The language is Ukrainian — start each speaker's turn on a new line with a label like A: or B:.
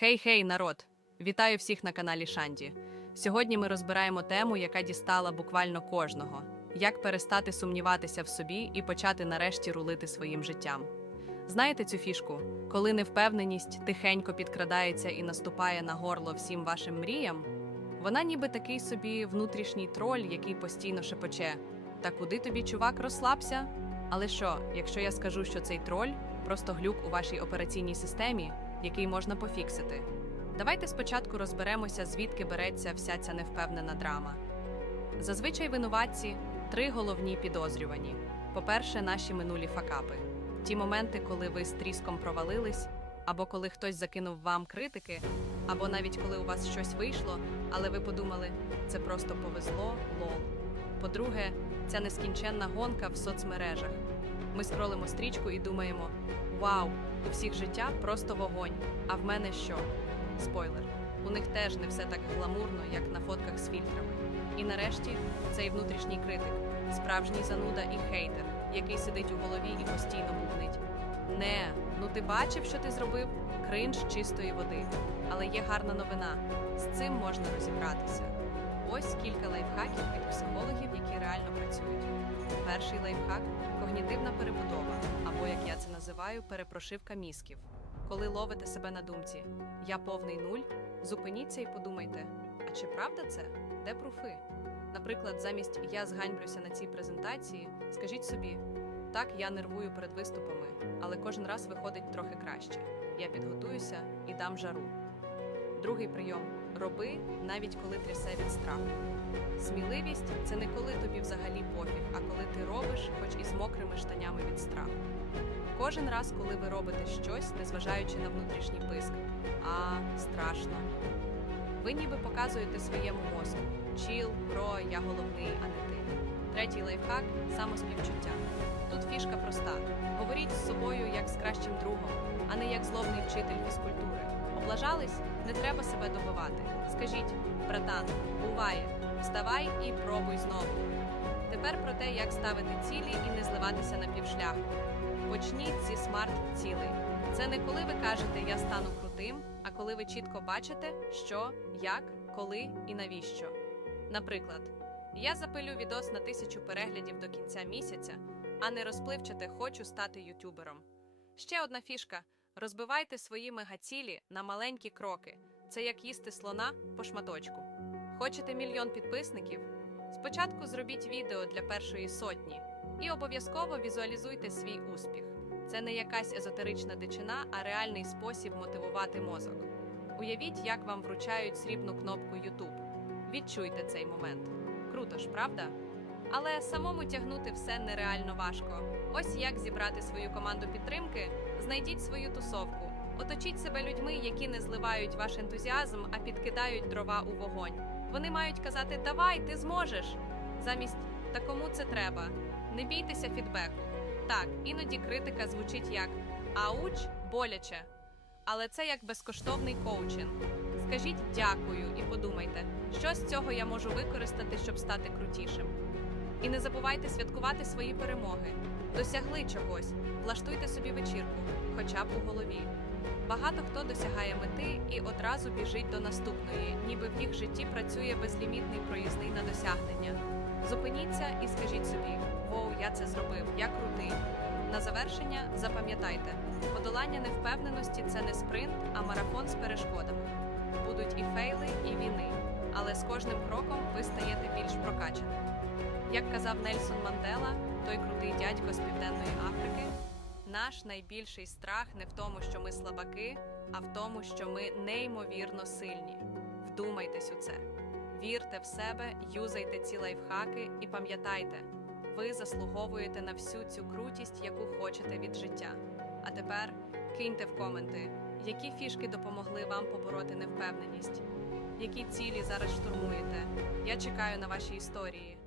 A: Хей-хей, народ! Вітаю всіх на каналі Шанді. Сьогодні ми розбираємо тему, яка дістала буквально кожного: як перестати сумніватися в собі і почати нарешті рулити своїм життям. Знаєте цю фішку, коли невпевненість тихенько підкрадається і наступає на горло всім вашим мріям? Вона ніби такий собі внутрішній троль, який постійно шепоче. Та куди тобі, чувак, розслабся? Але що, якщо я скажу, що цей троль просто глюк у вашій операційній системі, який можна пофіксити? Давайте спочатку розберемося, звідки береться вся ця невпевнена драма. Зазвичай винуватці три головні підозрювані: по-перше, наші минулі факапи, ті моменти, коли ви з тріском провалились, або коли хтось закинув вам критики, або навіть коли у вас щось вийшло, але ви подумали, це просто повезло, лол. По-друге, ця нескінченна гонка в соцмережах. Ми скролимо стрічку і думаємо: Вау, у всіх життя просто вогонь. А в мене що? Спойлер. У них теж не все так гламурно, як на фотках з фільтрами. І нарешті цей внутрішній критик, справжній зануда і хейтер, який сидить у голові і постійно бубнить. Не, ну ти бачив, що ти зробив? Кринж чистої води. Але є гарна новина. З цим можна розібратися. Ось кілька лайфхаків від психологів, які реально працюють. Перший лайфхак когнітивна перебудова, або як я це називаю, перепрошивка мізків. Коли ловите себе на думці Я повний нуль, зупиніться і подумайте, а чи правда це? Де пруфи? Наприклад, замість я зганьблюся на цій презентації, скажіть собі, так, я нервую перед виступами, але кожен раз виходить трохи краще. Я підготуюся і дам жару. Другий прийом роби, навіть коли трясе від страху. Сміливість це не коли тобі взагалі пофіг, а коли ти робиш, хоч і з мокрими штанями від страху. Кожен раз, коли ви робите щось, незважаючи на внутрішній писк, а страшно. Ви ніби показуєте своєму мозку чіл, бро, я головний, а не ти. Третій лайфхак самоспівчуття. Тут фішка проста: говоріть з собою як з кращим другом, а не як злобний вчитель фізкультури. Облажались, не треба себе добивати. Скажіть, братан, буває, вставай і пробуй знову. Тепер про те, як ставити цілі і не зливатися на півшляху. Почніть зі смарт-цілей. Це не коли ви кажете Я стану крутим, а коли ви чітко бачите, що, як, коли і навіщо. Наприклад, я запилю відос на тисячу переглядів до кінця місяця, а не розпливчате хочу стати ютубером. Ще одна фішка: розбивайте свої мегацілі на маленькі кроки. Це як їсти слона по шматочку. Хочете мільйон підписників? Спочатку зробіть відео для першої сотні і обов'язково візуалізуйте свій успіх. Це не якась езотерична дичина, а реальний спосіб мотивувати мозок. Уявіть, як вам вручають срібну кнопку YouTube. Відчуйте цей момент. Круто ж, правда? Але самому тягнути все нереально важко. Ось як зібрати свою команду підтримки, знайдіть свою тусовку, оточіть себе людьми, які не зливають ваш ентузіазм, а підкидають дрова у вогонь. Вони мають казати Давай, ти зможеш. Замість та кому це треба. Не бійтеся фідбеку. Так, іноді критика звучить як ауч, боляче. Але це як безкоштовний коучинг. Скажіть дякую і подумайте, що з цього я можу використати, щоб стати крутішим. І не забувайте святкувати свої перемоги. Досягли чогось, влаштуйте собі вечірку, хоча б у голові. Багато хто досягає мети і одразу біжить до наступної, ніби в їх житті працює безлімітний проїзний на досягнення. Зупиніться і скажіть собі: Воу, я це зробив, я крутий. На завершення запам'ятайте, подолання невпевненості це не спринт, а марафон з перешкодами. Будуть і фейли, і війни, але з кожним кроком ви стаєте більш прокачаним. Як казав Нельсон Мандела, той крутий дядько з Південної Африки, наш найбільший страх не в тому, що ми слабаки, а в тому, що ми неймовірно сильні. Вдумайтесь у це. Вірте в себе, юзайте ці лайфхаки і пам'ятайте, ви заслуговуєте на всю цю крутість, яку хочете від життя. А тепер киньте в коменти, які фішки допомогли вам побороти невпевненість, які цілі зараз штурмуєте. Я чекаю на ваші історії.